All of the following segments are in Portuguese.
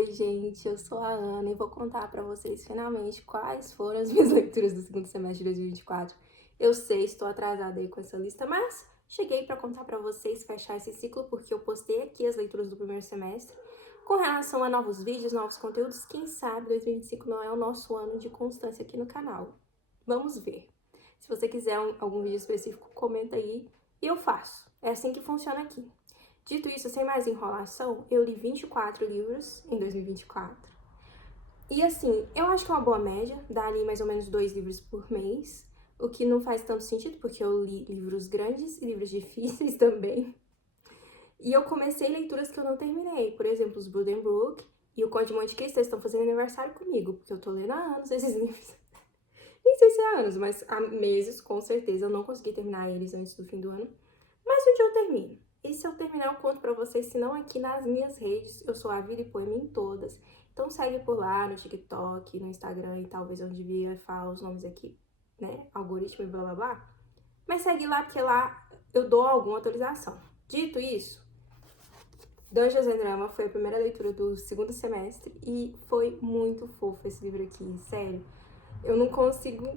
Oi, gente, eu sou a Ana e vou contar pra vocês finalmente quais foram as minhas leituras do segundo semestre de 2024. Eu sei, estou atrasada aí com essa lista, mas cheguei pra contar pra vocês, fechar esse ciclo, porque eu postei aqui as leituras do primeiro semestre. Com relação a novos vídeos, novos conteúdos, quem sabe 2025 não é o nosso ano de constância aqui no canal. Vamos ver. Se você quiser algum vídeo específico, comenta aí e eu faço. É assim que funciona aqui. Dito isso, sem mais enrolação, eu li 24 livros em 2024. E assim, eu acho que é uma boa média, dá ali mais ou menos 2 livros por mês, o que não faz tanto sentido, porque eu li livros grandes e livros difíceis também. E eu comecei leituras que eu não terminei, por exemplo, os Buddenbrook e o Conde de Monte Cristo estão fazendo aniversário comigo, porque eu tô lendo há anos esses livros. Nem sei se há anos, mas há meses, com certeza, eu não consegui terminar eles antes do fim do ano. Mas um dia eu termino. E se eu terminar, eu conto pra vocês, se não aqui nas minhas redes. Eu sou a Vida e Poema em todas. Então segue por lá, no TikTok, no Instagram e talvez eu devia falar os nomes aqui, né? Algoritmo e blá blá blá. Mas segue lá, porque lá eu dou alguma atualização. Dito isso, Dungeons and Drama foi a primeira leitura do segundo semestre e foi muito fofo esse livro aqui, sério. Eu não consigo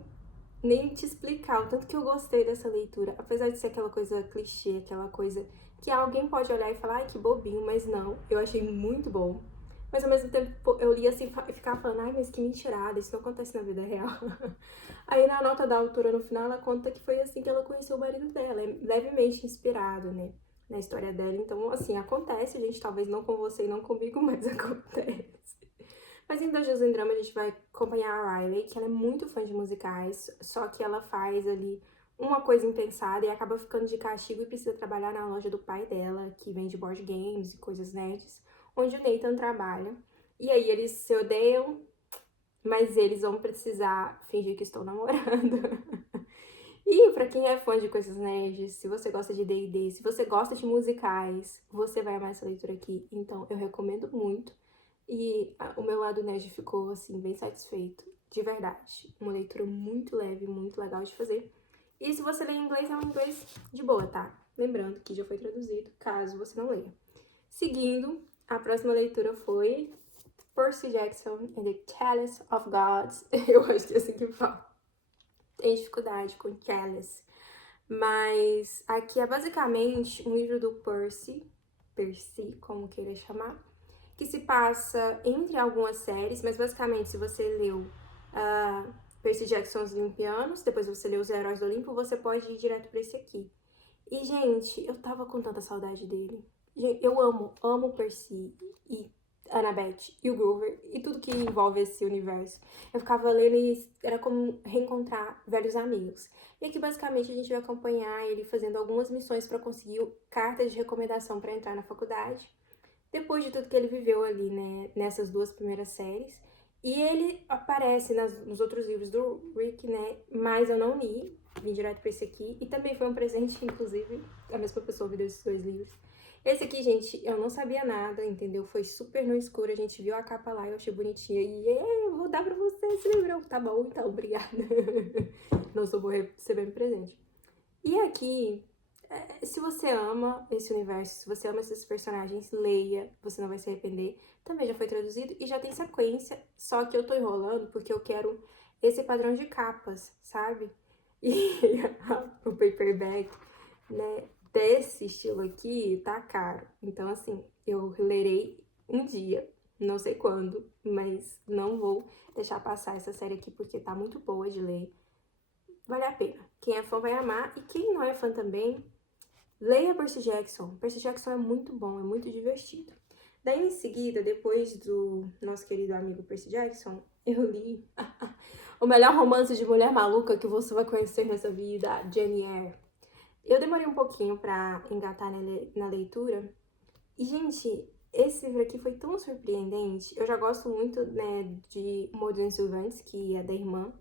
nem te explicar o tanto que eu gostei dessa leitura, apesar de ser aquela coisa clichê, aquela coisa que alguém pode olhar e falar, ai, que bobinho, mas não, eu achei muito bom. Mas ao mesmo tempo eu li assim e ficava falando, ai, mas que mentirada, isso não acontece na vida real. Aí na nota da autora no final ela conta que foi assim que ela conheceu o marido dela, é levemente inspirado, né, na história dela. Então, assim, acontece, gente, talvez não com você e não comigo, mas acontece. Mas em Dungeons and Drama a gente vai acompanhar a Riley, que ela é muito fã de musicais, só que ela faz ali uma coisa impensada e acaba ficando de castigo e precisa trabalhar na loja do pai dela, que vende board games e coisas nerds, onde o Nathan trabalha. E aí eles se odeiam, mas eles vão precisar fingir que estão namorando. E pra quem é fã de coisas nerds, se você gosta de D&D, se você gosta de musicais, você vai amar essa leitura aqui. Então eu recomendo muito. E o meu lado nerd ficou, assim, bem satisfeito. De verdade. Uma leitura muito leve, muito legal de fazer. E se você lê em inglês, é um inglês de boa, tá? Lembrando que já foi traduzido, caso você não leia. Seguindo, a próxima leitura foi Percy Jackson and the Chalice of Gods. Eu acho que é assim que fala. Tem dificuldade com Chalice. Mas aqui é basicamente um livro do Percy, como queira chamar, que se passa entre algumas séries, mas basicamente se você leu Percy Jackson Os Olimpianos, depois você leu Os Heróis do Olimpo, você pode ir direto pra esse aqui. E, gente, eu tava com tanta saudade dele. Gente, eu amo Percy e Annabeth e o Grover e tudo que envolve esse universo. Eu ficava lendo e era como reencontrar velhos amigos. E aqui, basicamente, a gente vai acompanhar ele fazendo algumas missões para conseguir cartas de recomendação para entrar na faculdade. Depois de tudo que ele viveu ali, né, nessas duas primeiras séries. E ele aparece nos outros livros do Rick, né, mas eu não li, vim direto pra esse aqui. E também foi um presente, inclusive, a mesma pessoa me deu esses dois livros. Esse aqui, gente, eu não sabia nada, entendeu? Foi super no escuro, a gente viu a capa lá, eu achei bonitinha. E eu vou dar pra você esse livro. Eu, tá bom, então, obrigada. Não sou boa recebendo presente. E aqui, se você ama esse universo, se você ama esses personagens, leia, você não vai se arrepender. Também já foi traduzido e já tem sequência, só que eu tô enrolando porque eu quero esse padrão de capas, sabe? E o paperback, né, desse estilo aqui tá caro. Então, assim, eu lerei um dia, não sei quando, mas não vou deixar passar essa série aqui porque tá muito boa de ler. Vale a pena. Quem é fã vai amar e quem não é fã também, leia Percy Jackson. Percy Jackson é muito bom, é muito divertido. Daí, em seguida, depois do nosso querido amigo Percy Jackson, eu li o melhor romance de mulher maluca que você vai conhecer nessa vida, Jane Eyre. Eu demorei um pouquinho pra engatar na leitura. E, gente, esse livro aqui foi tão surpreendente. Eu já gosto muito, né, de Modern Sylvans, que é da irmã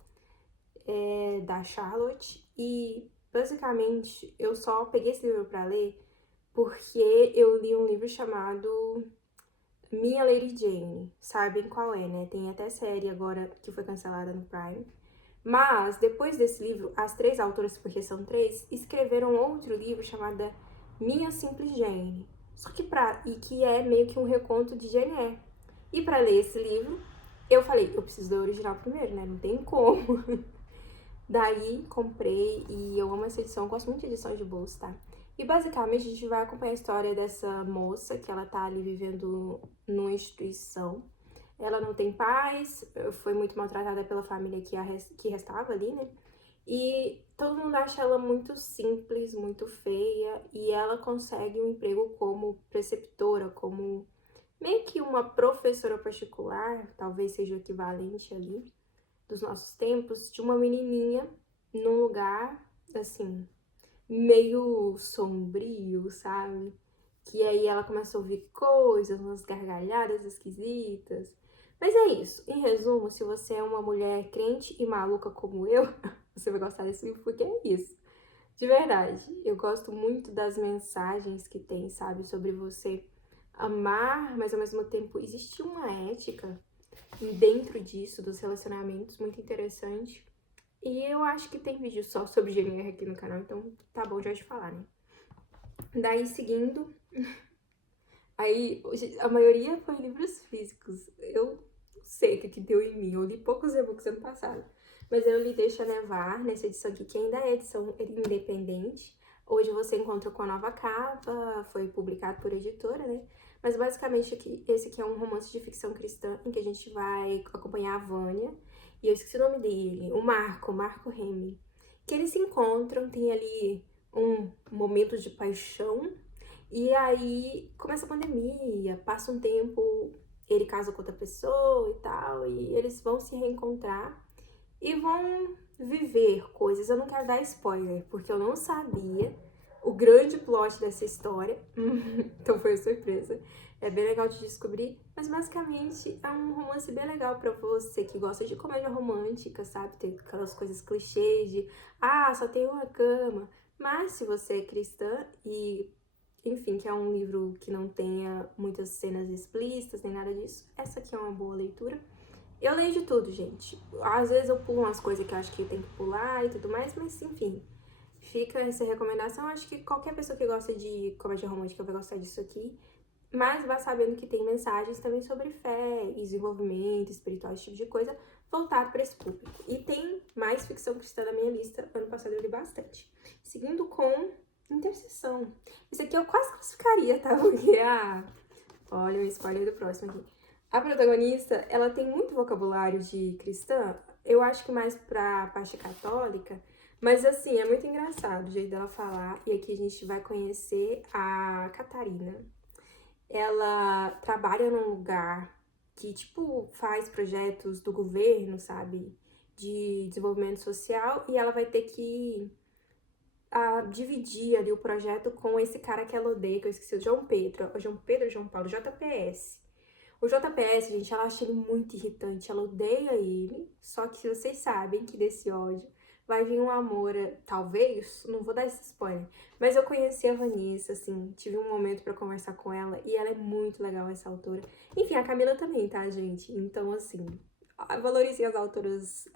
da Charlotte. E, basicamente, eu só peguei esse livro pra ler porque eu li um livro chamado Minha Lady Jane. Sabem qual é, né? Tem até série agora que foi cancelada no Prime. Mas, depois desse livro, as três autoras, porque são três, escreveram outro livro chamado Minha Simples Jane. Só que e que é meio que um reconto de Jane Eyre. E pra ler esse livro, eu falei, eu preciso do original primeiro, né? Não tem como. Daí comprei e eu amo essa edição, eu gosto muito de edição de bolsa, tá? E basicamente a gente vai acompanhar a história dessa moça que ela tá ali vivendo numa instituição. Ela não tem pais, foi muito maltratada pela família que restava ali, né? E todo mundo acha ela muito simples, muito feia, e ela consegue um emprego como preceptora, como meio que uma professora particular, talvez seja o equivalente ali dos nossos tempos, de uma menininha num lugar, assim, meio sombrio, sabe? Que aí ela começa a ouvir coisas, umas gargalhadas esquisitas. Mas é isso. Em resumo, se você é uma mulher crente e maluca como eu, você vai gostar desse livro porque é isso. De verdade, eu gosto muito das mensagens que tem, sabe? Sobre você amar, mas ao mesmo tempo existe uma ética dentro disso, dos relacionamentos, muito interessante. E eu acho que tem vídeo só sobre GNR aqui no canal, então tá bom já de falar, né? Daí, seguindo, aí a maioria foi livros físicos. Eu sei o que deu em mim, eu li poucos e-books ano passado. Mas eu li Deixa Nevar, nessa edição aqui, que ainda é edição independente. Hoje você encontra com a nova capa, foi publicado por editora, né? Mas basicamente esse aqui é um romance de ficção cristã em que a gente vai acompanhar a Vânia. E eu esqueci o nome dele, o Marco Remy. Que eles se encontram, tem ali um momento de paixão. E aí começa a pandemia, passa um tempo, ele casa com outra pessoa e tal, e eles vão se reencontrar e vão viver coisas. Eu não quero dar spoiler, porque eu não sabia o grande plot dessa história, então foi surpresa. É bem legal de descobrir, mas basicamente é um romance bem legal pra você que gosta de comédia romântica, sabe? Tem aquelas coisas clichês de, só tem uma cama. Mas se você é cristã e, enfim, que é um livro que não tenha muitas cenas explícitas nem nada disso, essa aqui é uma boa leitura. Eu leio de tudo, gente. Às vezes eu pulo umas coisas que eu acho que tem que pular e tudo mais, mas enfim, fica essa recomendação. Acho que qualquer pessoa que gosta de comédia romântica vai gostar disso aqui. Mas vá sabendo que tem mensagens também sobre fé, desenvolvimento espiritual, esse tipo de coisa, voltado para esse público. E tem mais ficção cristã na minha lista. Ano passado eu li bastante. Seguindo com Intercessão. Esse aqui eu quase classificaria, tá? Porque, olha o spoiler do próximo aqui. A protagonista, ela tem muito vocabulário de cristã, eu acho que mais pra parte católica, mas assim, é muito engraçado o jeito dela falar. E aqui a gente vai conhecer a Catarina. Ela trabalha num lugar que, tipo, faz projetos do governo, sabe? De desenvolvimento social, e ela vai ter que dividir ali o projeto com esse cara que ela odeia, que eu esqueci, o João Pedro. O João Pedro ou João Paulo? JPS. O JPS, gente, ela acha ele muito irritante, ela odeia ele, só que vocês sabem que desse ódio vai vir um amor, talvez, não vou dar esse spoiler, mas eu conheci a Vanessa, assim, tive um momento pra conversar com ela e ela é muito legal, essa autora. Enfim, a Camila também, tá, gente? Então, assim, valorizem as autoras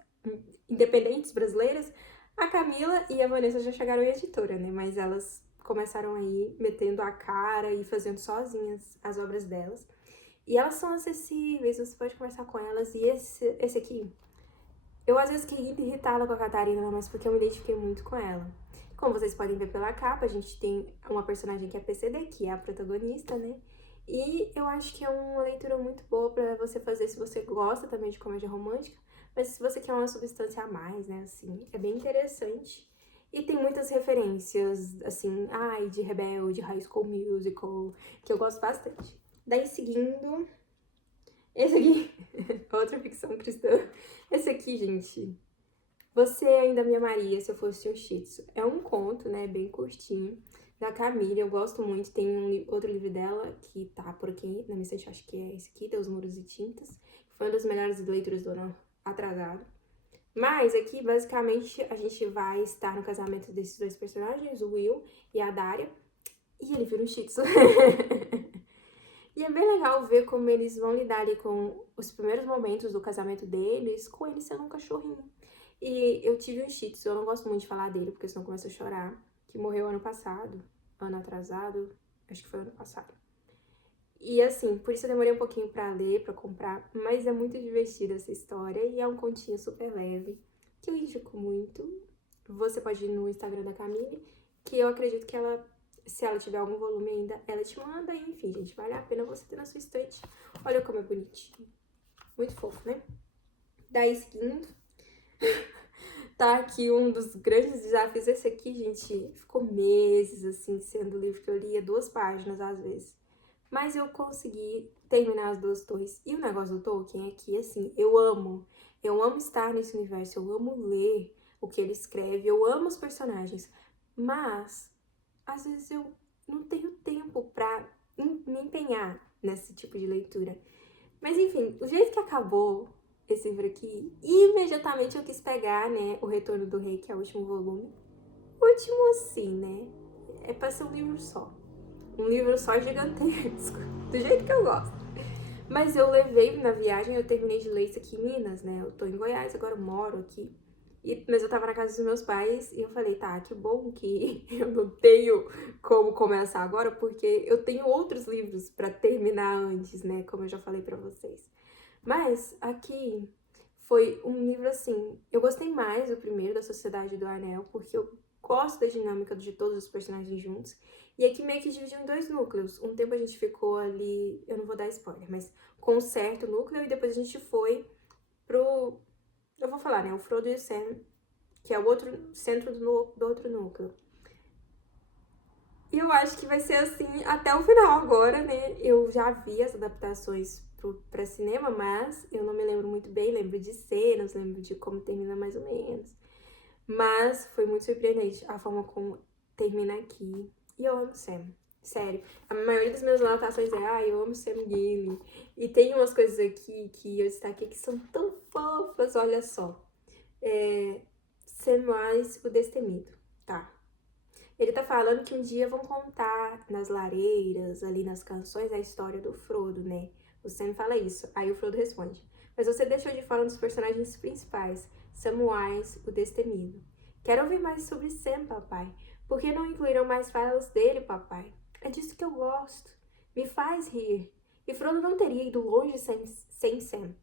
independentes brasileiras. A Camila e a Vanessa já chegaram em editora, né? Mas elas começaram aí metendo a cara e fazendo sozinhas as obras delas. E elas são acessíveis, você pode conversar com elas. E esse aqui, eu às vezes queria irritá-la com a Catarina, mas porque eu me identifiquei muito com ela. Como vocês podem ver pela capa, a gente tem uma personagem que é PCD, que é a protagonista, né? E eu acho que é uma leitura muito boa pra você fazer se você gosta também de comédia romântica, mas se você quer uma substância a mais, né, assim, é bem interessante. E tem muitas referências, assim, de Rebelde, High School Musical, que eu gosto bastante. Daí, seguindo, esse aqui, outra ficção cristã. Esse aqui, gente, Você Ainda Me Amaria Se Eu Fosse um Shih Tzu. É um conto, né, bem curtinho, da Camila, eu gosto muito. Tem outro livro dela que tá por aqui na minha estante, acho que é esse aqui, Deus, Muros e Tintas. Foi uma das melhores leituras do ano atrasado. Mas aqui, basicamente, a gente vai estar no casamento desses dois personagens, o Will e a Daria, e ele vira um Shih Tzu. E é bem legal ver como eles vão lidar ali com os primeiros momentos do casamento deles, com ele sendo um cachorrinho. E eu tive um Shih Tzu, eu não gosto muito de falar dele, porque senão eu começo a chorar, que morreu ano passado, ano atrasado, acho que foi ano passado. E assim, por isso eu demorei um pouquinho pra ler, pra comprar, mas é muito divertida essa história e é um continho super leve, que eu indico muito. Você pode ir no Instagram da Camille, que eu acredito que ela, se ela tiver algum volume ainda, ela te manda. E, enfim, gente, vale a pena você ter na sua estante. Olha como é bonitinho. Muito fofo, né? Daí, seguindo, tá aqui um dos grandes desafios. Esse aqui, gente, ficou meses, assim, sendo o livro que eu lia 2 páginas, às vezes. Mas eu consegui terminar As Duas Torres. E o negócio do Tolkien é que, assim, eu amo. Eu amo estar nesse universo, eu amo ler o que ele escreve, eu amo os personagens. Mas, às vezes, eu não tenho tempo pra me empenhar nesse tipo de leitura. Mas, enfim, o jeito que acabou esse livro aqui, imediatamente eu quis pegar, né, O Retorno do Rei, que é o último volume. Último, sim, né? É pra ser um livro só. Um livro só gigantesco, do jeito que eu gosto. Mas eu levei na viagem, eu terminei de ler isso aqui em Minas, né? Eu tô em Goiás, agora eu moro aqui. Mas eu tava na casa dos meus pais e eu falei, tá, que bom que eu não tenho como começar agora, porque eu tenho outros livros pra terminar antes, né? Como eu já falei pra vocês. Mas aqui foi um livro assim, eu gostei mais do primeiro, da Sociedade do Anel, porque eu gosto da dinâmica de todos os personagens juntos. E aqui meio que dividiu em 2 núcleos. Um tempo a gente ficou ali, eu não vou dar spoiler, mas com um certo núcleo, e depois a gente foi pro, eu vou falar, né, o Frodo e o Sam, que é o outro centro do outro núcleo. E eu acho que vai ser assim até o final agora, né? Eu já vi as adaptações pra cinema, mas eu não me lembro muito bem. Lembro de cenas, lembro de como termina mais ou menos. Mas foi muito surpreendente a forma como termina aqui. E eu amo Sam. Sério. A maioria das minhas anotações é, eu amo Sam Gilly. E tem umas coisas aqui que eu destaquei que são tão fofas, olha só. Samwise o Destemido, tá? Ele tá falando que um dia vão contar nas lareiras, ali nas canções, a história do Frodo, né? O Sam fala isso. Aí o Frodo responde: mas você deixou de fora um dos personagens principais, Samwise, o Destemido. Quero ouvir mais sobre Sam, papai. Por que não incluíram mais falas dele, papai? É disso que eu gosto. Me faz rir. E Frodo não teria ido longe sem Sam.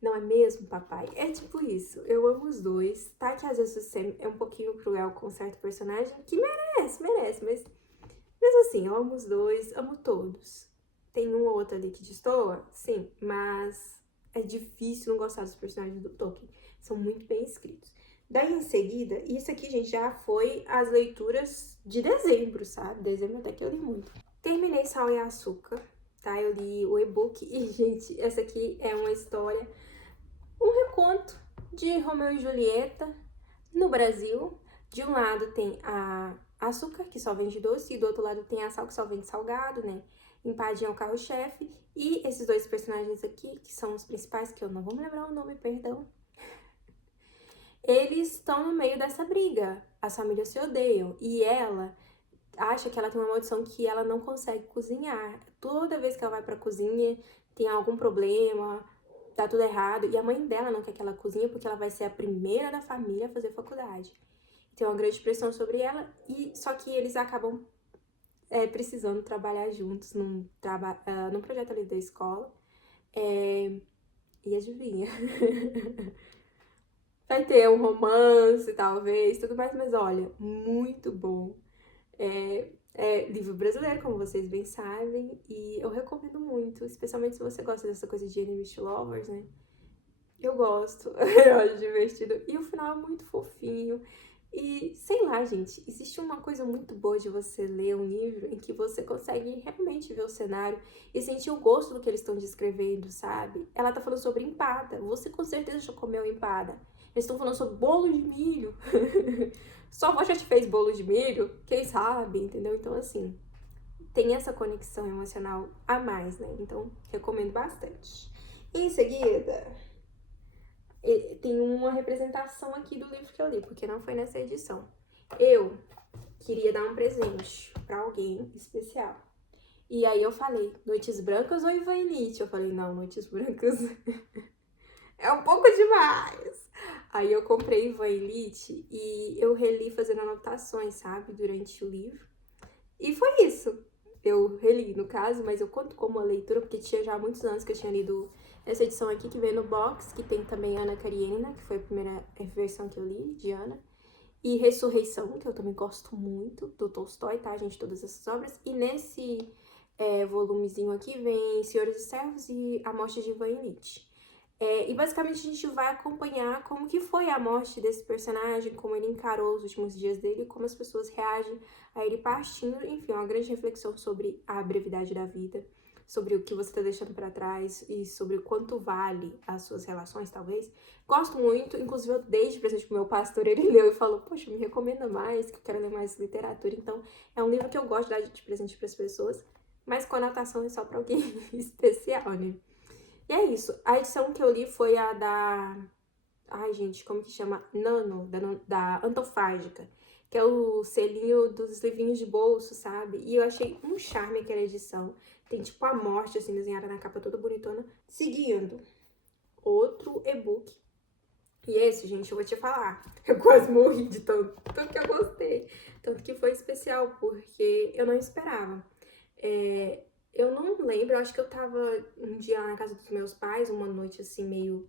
Não é mesmo, papai? É tipo isso. Eu amo os dois. Tá que às vezes o Sam é um pouquinho cruel com certo personagem, que merece, mas assim, eu amo os dois, amo todos. Tem um ou outro ali que destoa, sim, mas é difícil não gostar dos personagens do Tolkien. São muito bem escritos. Daí em seguida, isso aqui, gente, já foi as leituras de dezembro, sabe? Dezembro até que eu li muito. Terminei Sal e Açúcar, tá? Eu li o e-book e, gente, essa aqui é uma história, um reconto de Romeu e Julieta no Brasil. De um lado tem a açúcar, que só vende doce, e do outro lado tem a sal, que só vende salgado, né? Empadinha é o carro-chefe. E esses dois personagens aqui, que são os principais, que eu não vou me lembrar o nome, perdão. Eles estão no meio dessa briga. As famílias se odeiam. E ela acha que ela tem uma maldição que ela não consegue cozinhar. Toda vez que ela vai pra cozinha, tem algum problema, tá tudo errado. E a mãe dela não quer que ela cozinhe porque ela vai ser a primeira da família a fazer faculdade. Tem uma grande pressão sobre ela, e só que eles acabam precisando trabalhar juntos num projeto ali da escola. E adivinha? Vai ter um romance, talvez, tudo mais, mas olha, muito bom. É livro brasileiro, como vocês bem sabem, e eu recomendo muito, especialmente se você gosta dessa coisa de enemies to lovers, né? Eu gosto, eu acho divertido. E o final é muito fofinho. E sei lá, gente, existe uma coisa muito boa de você ler um livro em que você consegue realmente ver o cenário e sentir o gosto do que eles estão descrevendo, sabe? Ela tá falando sobre empada. Você com certeza já comeu empada. Eles estão falando sobre bolo de milho. Sua avó já te fez bolo de milho? Quem sabe, entendeu? Então, assim, tem essa conexão emocional a mais, né? Então, recomendo bastante. Em seguida, tem uma representação aqui do livro que eu li, porque não foi nessa edição. Eu queria dar um presente pra alguém especial. E aí eu falei, Noites Brancas ou Ivan Ilitch? Eu falei, não, Noites Brancas é um pouco demais. Aí eu comprei Ivan Ilitch e eu reli fazendo anotações, sabe, durante o livro. E foi isso. eu reli, no caso, mas eu conto como uma leitura, porque tinha já muitos anos que eu tinha lido essa edição aqui, que vem no box, que tem também Ana Karenina, que foi a primeira versão que eu li, de Ana, e Ressurreição, que eu também gosto muito, do Tolstói, tá, gente, todas essas obras, e nesse volumezinho aqui vem Senhores e Servos e A Morte de Ivan Ilitch. E basicamente a gente vai acompanhar como que foi a morte desse personagem, como ele encarou os últimos dias dele, como as pessoas reagem a ele partindo, enfim, uma grande reflexão sobre a brevidade da vida, sobre o que você está deixando para trás e sobre o quanto vale as suas relações, talvez. Gosto muito, inclusive eu dei de presente pro meu pastor, ele leu e falou, poxa, me recomenda mais, que eu quero ler mais literatura, então é um livro que eu gosto de dar de presente para as pessoas, mas conotação é só para alguém especial, né? E é isso. A edição que eu li foi a da... Ai, gente, como que chama? Nano, da Antofágica, que é o selinho dos livrinhos de bolso, sabe? E eu achei um charme aquela edição. Tem, tipo, a morte, assim, desenhada na capa toda bonitona. Seguindo, outro e-book. E esse, gente, eu vou te falar. Eu quase morri de tanto que eu gostei. Tanto que foi especial, porque eu não esperava. Eu não lembro, eu acho que eu tava um dia lá na casa dos meus pais, uma noite assim, meio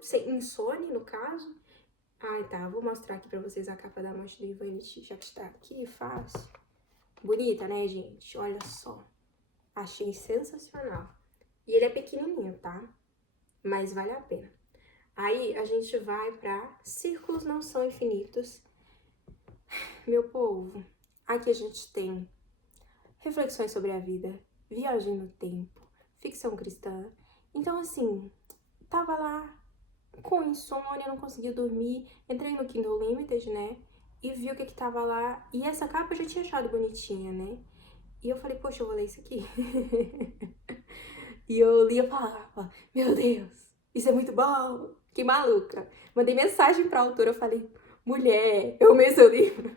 sem insônia, no caso. Ai, tá, vou mostrar aqui pra vocês a capa da Morte do Ivanity, já que está aqui, fácil. Bonita, né, gente? Olha só. Achei sensacional. E ele é pequenininho, tá? Mas vale a pena. Aí, a gente vai pra Círculos Não São Infinitos. Meu povo, aqui a gente tem reflexões sobre a vida, viagem no tempo, ficção cristã. Então, assim, tava lá com insônia, não conseguia dormir. Entrei no Kindle Limited, né? E vi o que que tava lá. E essa capa eu já tinha achado bonitinha, né? E eu falei, poxa, eu vou ler isso aqui. E eu li e falava, meu Deus, isso é muito bom. Que maluca. Mandei mensagem pra autora, eu falei, mulher, eu amei seu livro.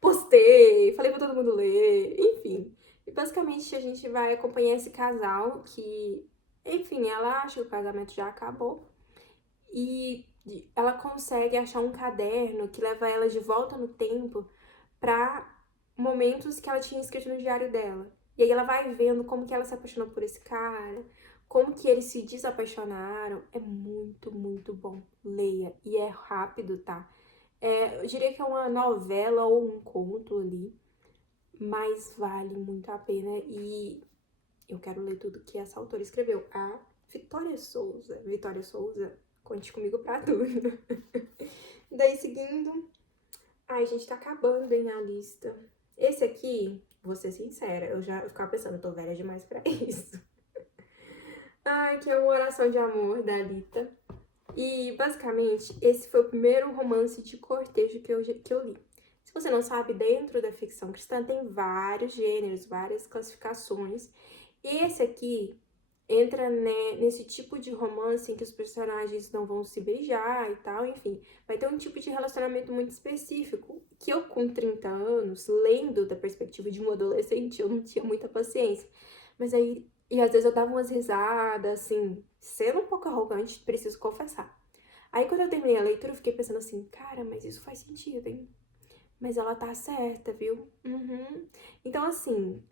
Postei, falei pra todo mundo ler, enfim. E basicamente a gente vai acompanhar esse casal que, enfim, ela acha que o casamento já acabou. E ela consegue achar um caderno que leva ela de volta no tempo para momentos que ela tinha escrito no diário dela. E aí ela vai vendo como que ela se apaixonou por esse cara, como que eles se desapaixonaram. É muito, muito bom. Leia. E é rápido, tá? Eu diria que é uma novela ou um conto ali, mas vale muito a pena. E eu quero ler tudo que essa autora escreveu. A Vitória Souza. Vitória Souza, conte comigo pra tudo. Daí, seguindo... Ai, gente, tá acabando, hein, a lista. Esse aqui, vou ser sincera, eu ficava pensando, eu tô velha demais pra isso. Ai, que é uma oração de amor da Alita. E, basicamente, esse foi o primeiro romance de cortejo que eu li. Se você não sabe, dentro da ficção cristã tem vários gêneros, várias classificações. E esse aqui entra, né, nesse tipo de romance em que os personagens não vão se beijar e tal, enfim. Vai ter um tipo de relacionamento muito específico, que eu, com 30 anos, lendo da perspectiva de um adolescente, eu não tinha muita paciência. Mas aí, e às vezes eu dava umas risadas, assim, sendo um pouco arrogante, preciso confessar. Aí quando eu terminei a leitura, eu fiquei pensando assim, cara, mas isso faz sentido, hein? Mas ela tá certa, viu? Uhum. Então, assim,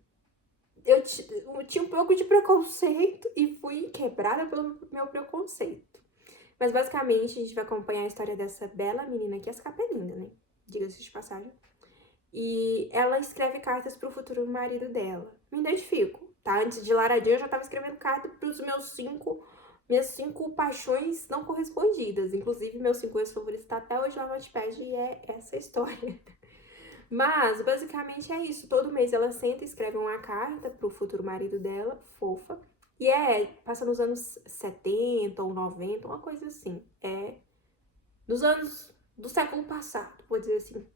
eu tinha um pouco de preconceito e fui quebrada pelo meu preconceito. Mas basicamente a gente vai acompanhar a história dessa bela menina aqui, essa capa é linda, né? Diga-se de passagem. E ela escreve cartas pro futuro marido dela. Me identifico, tá? Antes de Laradinha eu já tava escrevendo carta pros minhas 5 paixões não correspondidas. Inclusive, meus 5 ex-favoritos tá até hoje lá no Wattpad e é essa história. Mas, basicamente é isso. Todo mês ela senta e escreve uma carta pro futuro marido dela, fofa. E passa nos anos 70 ou 90, uma coisa assim. Dos anos do século passado, vou dizer assim.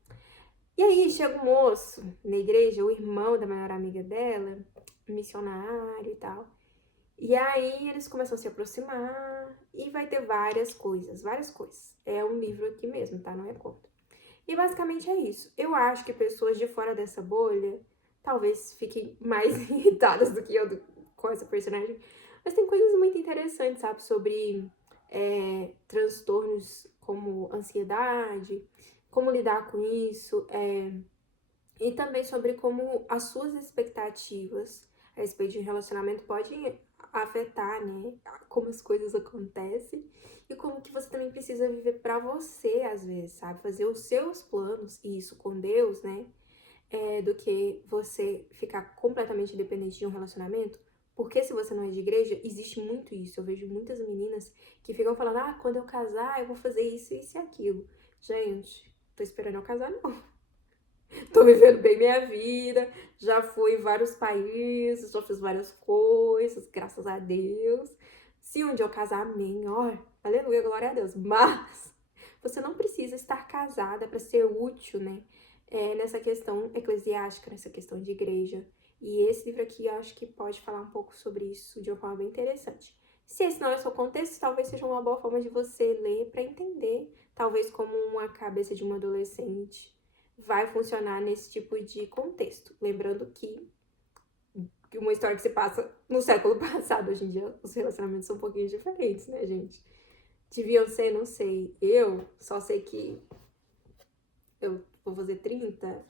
E aí chega um moço na igreja, o irmão da maior amiga dela, missionário e tal. E aí eles começam a se aproximar e vai ter várias coisas, várias coisas. É um livro aqui mesmo, tá? Não é conto. E basicamente é isso. Eu acho que pessoas de fora dessa bolha talvez fiquem mais irritadas do que eu com essa personagem. Mas tem coisas muito interessantes, sabe? Sobre transtornos como ansiedade, como lidar com isso, E também sobre como as suas expectativas a respeito de um relacionamento podem afetar, né, como as coisas acontecem e como que você também precisa viver pra você às vezes, sabe? Fazer os seus planos, e isso com Deus, né? Do que você ficar completamente dependente de um relacionamento. Porque se você não é de igreja, existe muito isso. Eu vejo muitas meninas que ficam falando, ah, quando eu casar, eu vou fazer isso, isso e aquilo. Gente, tô esperando eu casar, não. Tô vivendo bem minha vida, já fui em vários países, já fiz várias coisas, graças a Deus. Se um dia eu casar, amém, ó, aleluia, glória a Deus. Mas você não precisa estar casada para ser útil, né? Nessa questão eclesiástica, nessa questão de igreja. E esse livro aqui eu acho que pode falar um pouco sobre isso de uma forma bem interessante. Se esse não é o seu contexto, talvez seja uma boa forma de você ler para entender, talvez como uma cabeça de uma adolescente vai funcionar nesse tipo de contexto. Lembrando que uma história que se passa no século passado, hoje em dia os relacionamentos são um pouquinho diferentes, né, gente? Deviam ser, não sei. Eu só sei que eu vou fazer 30,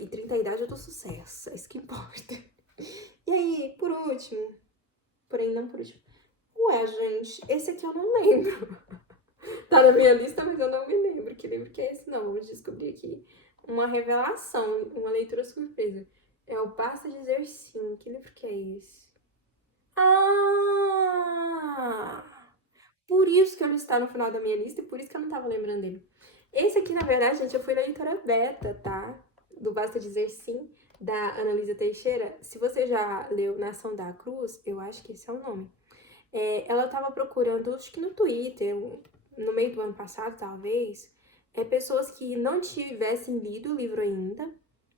e 30 a idade eu tô sucesso, é isso que importa. E aí, por último, porém não por último, ué, gente, esse aqui eu não lembro. Tá na minha lista, mas eu não me lembro que livro que é esse, não. Vamos descobrir aqui uma revelação, uma leitura surpresa. É o Basta Dizer Sim. Que livro que é esse? Ah! Por isso que ele está no final da minha lista e por isso que eu não tava lembrando dele. Esse aqui, na verdade, gente, eu fui leitora beta, tá? Do Basta Dizer Sim, da Analisa Teixeira. Se você já leu Nação da Cruz, eu acho que esse é o nome. Ela tava procurando, acho que no Twitter, no meio do ano passado, talvez, pessoas que não tivessem lido o livro ainda,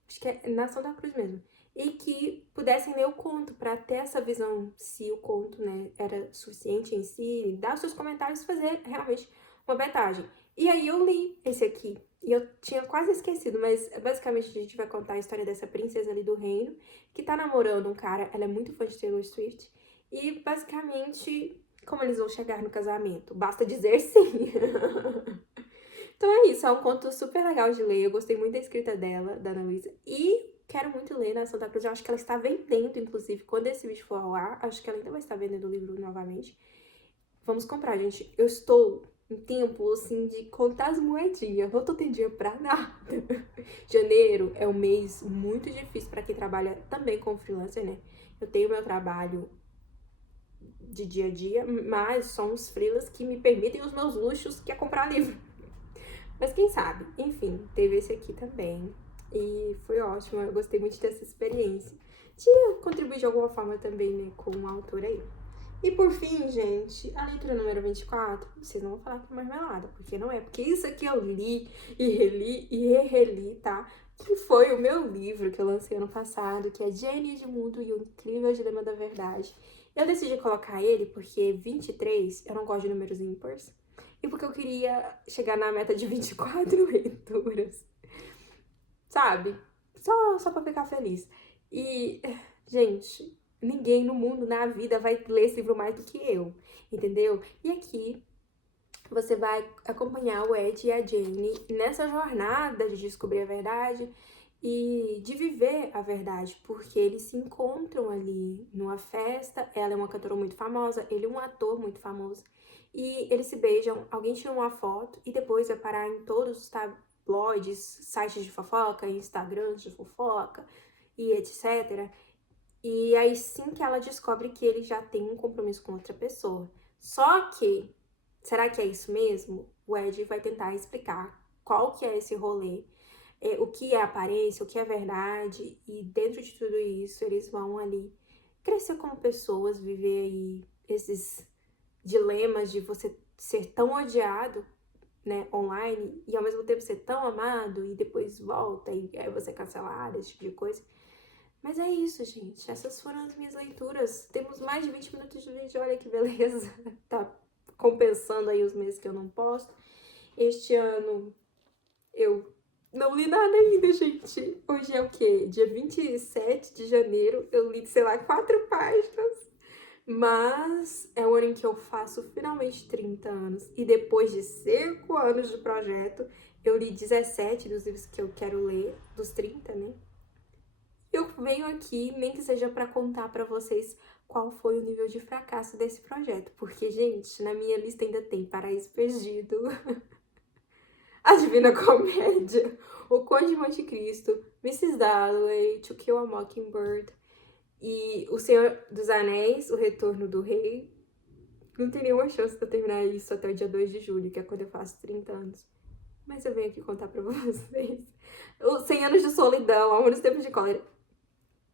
acho que é Nação da Cruz mesmo, e que pudessem ler o conto para ter essa visão se o conto, né, era suficiente em si, dar seus comentários e fazer realmente uma betagem. E aí eu li esse aqui, e eu tinha quase esquecido, mas basicamente a gente vai contar a história dessa princesa ali do reino, que tá namorando um cara, ela é muito fã de Taylor Swift, e basicamente como eles vão chegar no casamento? Basta dizer sim. Então é isso, é um conto super legal de ler. Eu gostei muito da escrita dela, da Ana Luísa. E quero muito ler na Santa Cruz. Eu acho que ela está vendendo, inclusive, quando esse vídeo for ao ar. Acho que ela ainda vai estar vendendo o livro novamente. Vamos comprar, gente. Eu estou em tempo, assim, de contar as moedinhas. Não tô tendo dinheiro pra nada. Janeiro é um mês muito difícil para quem trabalha também com freelancer, né? Eu tenho meu trabalho de dia a dia, mas são os freelas que me permitem os meus luxos, que é comprar livro. Mas quem sabe? Enfim, teve esse aqui também. E foi ótimo, eu gostei muito dessa experiência. De contribuir de alguma forma também, né, com o autor aí. E por fim, gente, a leitura número 24, vocês não vão falar que é marmelada, porque não é. Porque isso aqui eu li e reli e reli, tá? Que foi o meu livro que eu lancei ano passado, que é Jane Edmundo e o Incrível Dilema da Verdade. Eu decidi colocar ele porque 23, eu não gosto de números ímpares, e porque eu queria chegar na meta de 24 leituras, sabe? Só pra ficar feliz. E, gente, ninguém no mundo, na vida, vai ler esse livro mais do que eu, entendeu? E aqui você vai acompanhar o Ed e a Jane nessa jornada de descobrir a verdade e de viver a verdade, porque eles se encontram ali numa festa. Ela é uma cantora muito famosa, ele é um ator muito famoso, e eles se beijam. Alguém tira uma foto e depois vai parar em todos os tabloides, sites de fofoca, Instagrams de fofoca e etc. E aí sim que ela descobre que ele já tem um compromisso com outra pessoa. Só que, será que é isso mesmo? O Ed vai tentar explicar qual que é esse rolê, o que é aparência, o que é verdade, e dentro de tudo isso eles vão ali crescer como pessoas, viver aí esses dilemas de você ser tão odiado, né, online, e ao mesmo tempo ser tão amado, e depois volta, e aí você é cancelado, esse tipo de coisa. Mas é isso, gente. Essas foram as minhas leituras. Temos mais de 20 minutos de vídeo, olha que beleza. Tá compensando aí os meses que eu não posto. Este ano eu não li nada ainda, gente. Hoje é o quê? Dia 27 de janeiro. Eu li, sei lá, 4 páginas. Mas é o ano em que eu faço finalmente 30 anos. E depois de 5 anos de projeto, eu li 17 dos livros que eu quero ler, dos 30, né? Eu venho aqui, nem que seja para contar para vocês qual foi o nível de fracasso desse projeto. Porque, gente, na minha lista ainda tem Paraíso Perdido, A Divina Comédia, O Conde de Monte Cristo, Mrs. Dalloway, To Kill a Mockingbird e O Senhor dos Anéis, O Retorno do Rei. Não tem nenhuma chance de eu terminar isso até o dia 2 de julho, que é quando eu faço 30 anos. Mas eu venho aqui contar pra vocês. O 100 anos de solidão, Amor nos tempos de cólera.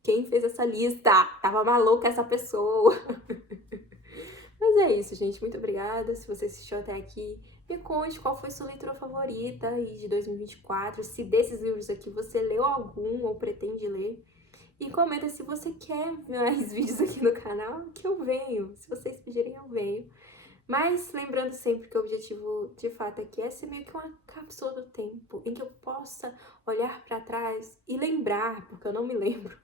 Quem fez essa lista? Tava maluca essa pessoa. Mas é isso, gente. Muito obrigada. Se você assistiu até aqui, me conte qual foi sua leitura favorita aí de 2024. Se desses livros aqui você leu algum ou pretende ler. E comenta se você quer mais vídeos aqui no canal, que eu venho. Se vocês pedirem, eu venho. Mas lembrando sempre que o objetivo de fato aqui é ser meio que uma cápsula do tempo, em que eu possa olhar pra trás e lembrar, porque eu não me lembro,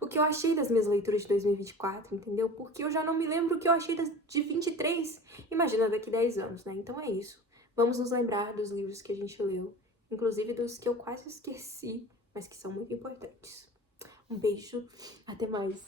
o que eu achei das minhas leituras de 2024, entendeu? Porque eu já não me lembro o que eu achei de 23. Imagina daqui 10 anos, né? Então é isso. Vamos nos lembrar dos livros que a gente leu, inclusive dos que eu quase esqueci, mas que são muito importantes. Um beijo, até mais.